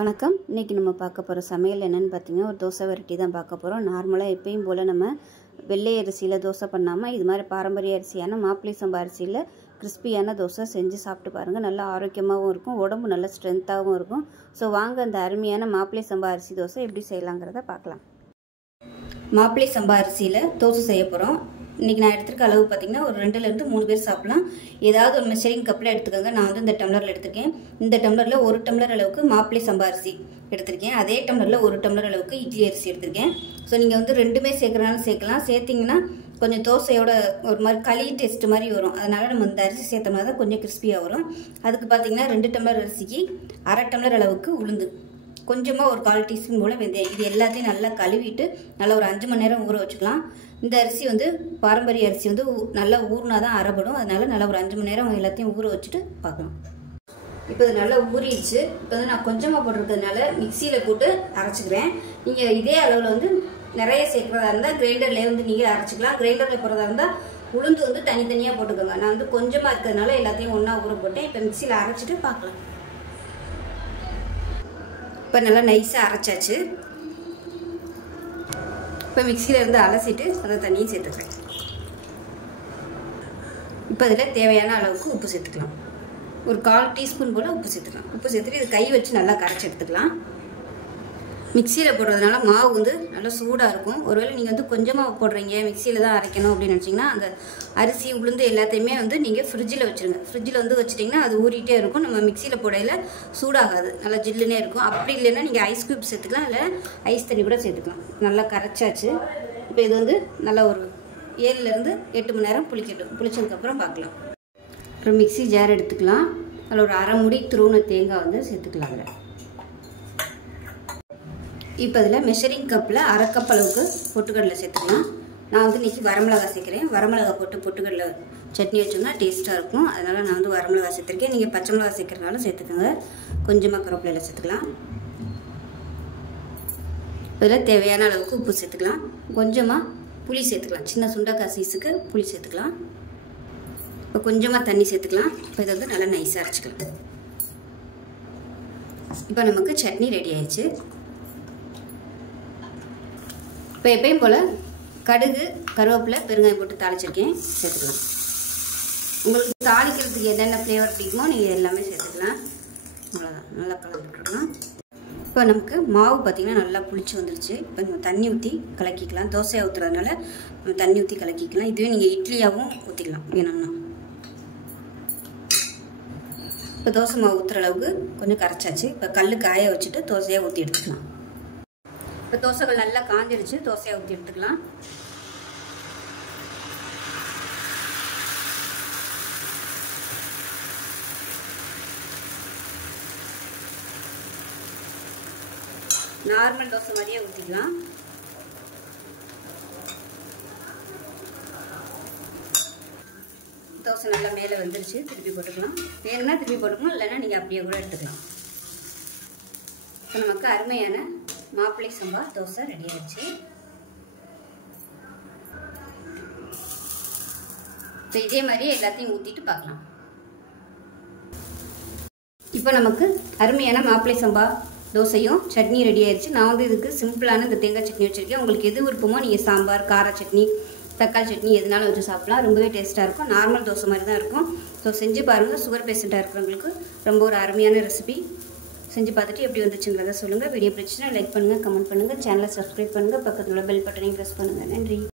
வணக்கம். இன்றைக்கி நம்ம பார்க்க போகிற சமையல் என்னென்னு பார்த்தீங்கன்னா, ஒரு தோசை வெரைட்டி தான் பார்க்க போகிறோம். நார்மலாக எப்பயும் போல் நம்ம வெள்ளை அரிசியில் தோசை பண்ணாமல் இது மாதிரி பாரம்பரிய அரிசியான மாப்பிள்ளை சம்பா அரிசியில் கிறிஸ்பியான தோசை செஞ்சு சாப்பிட்டு பாருங்கள். நல்லா ஆரோக்கியமாகவும் இருக்கும், உடம்பு நல்ல ஸ்ட்ரென்த்தாகவும் இருக்கும். ஸோ வாங்க அந்த அருமையான மாப்பிள்ளை சம்பா அரிசி தோசை எப்படி செய்யலாங்கிறத பார்க்கலாம். மாப்பிள்ளை சம்பா அரிசியில் தோசை செய்ய போகிறோம். இன்றைக்கி நான் எடுத்துருக்க அளவு பார்த்திங்கன்னா ஒரு 2லேருந்து 3 பேர் சாப்பிட்லாம். ஏதாவது ஒரு மெஷரிங் கப்பில் எடுத்துக்கோங்க. நான் வந்து இந்த டம்ளரில் எடுத்துருக்கேன். இந்த டம்ளரில் 1 டம்ளர் அளவுக்கு மாப்பிள்ளை சம்பா அரிசி எடுத்திருக்கேன். அதே டம்ளரில் 1 டம்ளர் அளவுக்கு இட்லி அரிசி எடுத்திருக்கேன். ஸோ நீங்கள் வந்து ரெண்டுமே சேர்க்குறனாலும் சேர்க்கலாம். சேர்த்திங்கன்னா கொஞ்சம் தோசையோட ஒரு மாதிரி களி டேஸ்ட் மாதிரி வரும். அதனால் நம்ம இந்த அரிசி சேர்த்தோம்னா தான் கொஞ்சம் கிறிஸ்பியாக வரும். அதுக்கு பார்த்திங்கன்னா 2 டம்ளர் அரிசிக்கு 1/2 டம்ளர் அளவுக்கு உளுந்து, கொஞ்சமாக ஒரு 1/4 டீஸ்பூன் போல் வெந்தயம், இது எல்லாத்தையும் நல்லா கழுவிட்டு நல்லா ஒரு 5 மணி நேரம் ஊற வச்சுக்கலாம். இந்த அரிசி வந்து பாரம்பரிய அரிசி வந்து நல்லா ஊறினா தான் அரைப்படும். அதனால் நல்லா ஒரு 5 மணி நேரம் எல்லாத்தையும் ஊற வச்சுட்டு பார்க்கலாம். இப்போ இது நல்லா ஊறிடுச்சு. இப்போ வந்து நான் கொஞ்சமாக போட்டிருக்கிறதுனால மிக்சியில் போட்டு அரைச்சிக்கிறேன். நீங்கள் இதே அளவில் வந்து நிறைய சேர்க்குறதா இருந்தால் கிரைண்டர்லேயே வந்து நீங்கள் அரைச்சிக்கலாம். கிரைண்டரில் போடுறதா இருந்தால் உளுந்து வந்து தனித்தனியாக போட்டுக்கோங்க. நான் வந்து கொஞ்சமாக இருக்கிறதுனால எல்லாத்தையும் ஒன்றா ஊற போட்டேன். இப்போ மிக்சியில் அரைச்சிட்டு பார்க்கலாம். இப்போ நல்லா நைஸாக அரைச்சாச்சு. இப்போ மிக்சியில் இருந்து அலசிட்டு அந்த தண்ணியை சேர்த்துக்கிறேன். இப்போ அதில் தேவையான அளவுக்கு உப்பு சேர்த்துக்கலாம். ஒரு 1/4 டீஸ்பூன் போல் உப்பு சேர்த்துக்கலாம். உப்பு சேர்த்துட்டு இது கை வச்சு நல்லா கரைச்சி எடுத்துக்கலாம். மிக்சியில் போடுறதுனால மாவு வந்து நல்லா சூடாக இருக்கும். ஒருவேளை நீங்கள் வந்து கொஞ்சமாக போடுறீங்க, மிக்சியில் தான் அரைக்கணும் அப்படின்னு நினச்சிங்கன்னா அந்த அரிசி உளுந்து எல்லாத்தையுமே வந்து நீங்கள் ஃப்ரிட்ஜில் வச்சுருங்க. ஃப்ரிட்ஜில் வந்து வச்சிட்டிங்கன்னா அது ஊறிட்டே இருக்கும். நம்ம மிக்சியில் போடையில் சூடாகாது, நல்லா ஜில்லுனே இருக்கும். அப்படி இல்லைன்னா நீங்கள் ஐஸ் க்யூப் சேர்த்துக்கலாம், இல்லை ஐஸ் தண்ணி கூட சேர்த்துக்கலாம். நல்லா கரைச்சாச்சு. இப்போ இது வந்து நல்லா ஒரு 7லேருந்து 8 மணி நேரம் புளிக்கட்டும். புளிச்சதுக்கப்புறம் பார்க்கலாம். அப்புறம் மிக்சி ஜார் எடுத்துக்கலாம். அதில் ஒரு 1/2 மூடி துருவின தேங்காய் வந்து சேர்த்துக்கலாம். அதில் இப்போ அதில் மெஷரிங் கப்பில் 1/2 கப் அளவுக்கு பொட்டுக்கடலை சேர்த்துக்கலாம். நான் வந்து இன்றைக்கி வரமிளகா சேர்க்குறேன். வரமிளகா போட்டு பொட்டுக்கடலை சட்னி வச்சோம்னா டேஸ்ட்டாக இருக்கும். அதனால் நான் வந்து வரமிளகா சேர்த்துருக்கேன். நீங்கள் பச்சை மிளகா சேர்க்குறதுனால சேர்த்துக்கோங்க. கொஞ்சமாக கருவேப்பிலையில் சேர்த்துக்கலாம். இதில் தேவையான அளவுக்கு உப்பு சேர்த்துக்கலாம். கொஞ்சமாக புளி சேர்த்துக்கலாம். சின்ன சுண்டைக்காய் சைஸுக்கு புளி சேர்த்துக்கலாம். இப்போ கொஞ்சமாக தண்ணி சேர்த்துக்கலாம். இப்போ இதை வந்து நல்லா நைஸாக அரைச்சிக்கலாம். இப்போ நமக்கு சட்னி ரெடி ஆயிடுச்சு. இப்போ எப்பயும் போல் கடுகு, கருவேப்பிலை, பெருங்காயம் போட்டு தாளிச்சிருக்கேன், சேர்த்துக்கலாம். உங்களுக்கு தாளிக்கிறதுக்கு என்னென்ன ஃப்ளேவர் பிடிக்குமோ நீங்கள் எல்லாமே சேர்த்துக்கலாம். அவ்வளோதான், நல்லா கலந்துக்கலாம். இப்போ நமக்கு மாவு பார்த்திங்கன்னா நல்லா புளிச்சு வந்துருச்சு. இப்போ நம்ம தண்ணி ஊற்றி கலக்கிக்கலாம். தோசையாக ஊற்றுறதுனால நம்ம தண்ணி ஊற்றி கலக்கிக்கலாம். இதுவே நீங்கள் இட்லியாகவும் ஊற்றிக்கலாம் வேணும்னா. இப்போ தோசை மாவு ஊற்றுற அளவுக்கு கொஞ்சம் கரைச்சாச்சு. இப்போ கல் காய வச்சுட்டு தோசையாக ஊற்றி எடுத்துக்கலாம். இப்போ தோசைகள் நல்லா காஞ்சிருச்சு. தோசையை ஊற்றி எடுத்துக்கலாம். நார்மல் தோசை மாதிரியே ஊற்றிக்கலாம். தோசை நல்லா மேலே வந்துருச்சு. திருப்பி போட்டுக்கலாம். வேணும்னா திருப்பி போட்டுக்கலாம், இல்லைன்னா நீங்கள் அப்படியே கூட எடுத்துக்கலாம். இப்போ நமக்கு அருமையான மாப்பிள்ளை சம்பா தோசை ரெடி ஆயிடுச்சு. இப்போ இதே மாதிரி எல்லாத்தையும் ஊற்றிட்டு பார்க்கலாம். இப்போ நமக்கு அருமையான மாப்பிள்ளை சம்பா தோசையும் சட்னி ரெடி ஆயிடுச்சு. நான் வந்து இதுக்கு சிம்பிளான இந்த தேங்காய் சட்னி வச்சுருக்கேன். உங்களுக்கு எது விருப்பமோ நீங்கள் சாம்பார், கார சட்னி, தக்காளி சட்னி எதுனாலும் வச்சு சாப்பிடலாம். ரொம்பவே டேஸ்ட்டாக இருக்கும். நார்மல் தோசை மாதிரி தான் இருக்கும். ஸோ செஞ்சு பாருங்கள். சுகர் பேஷண்ட்டாக இருக்கிறவங்களுக்கு ரொம்ப ஒரு அருமையான ரெசிபி. செஞ்சு பார்த்துட்டு எப்படி வந்துச்சுங்கிறத சொல்லுங்கள். வீடியோ பிடிச்சுன்னா லைக் பண்ணுங்கள், கமெண்ட் பண்ணுங்கள், சேனலை சப்ஸ்கிரைப் பண்ணுங்கள், பக்கத்தில் உள்ள பெல் பட்டனையும் ப்ரெஸ் பண்ணுங்கள். நன்றி.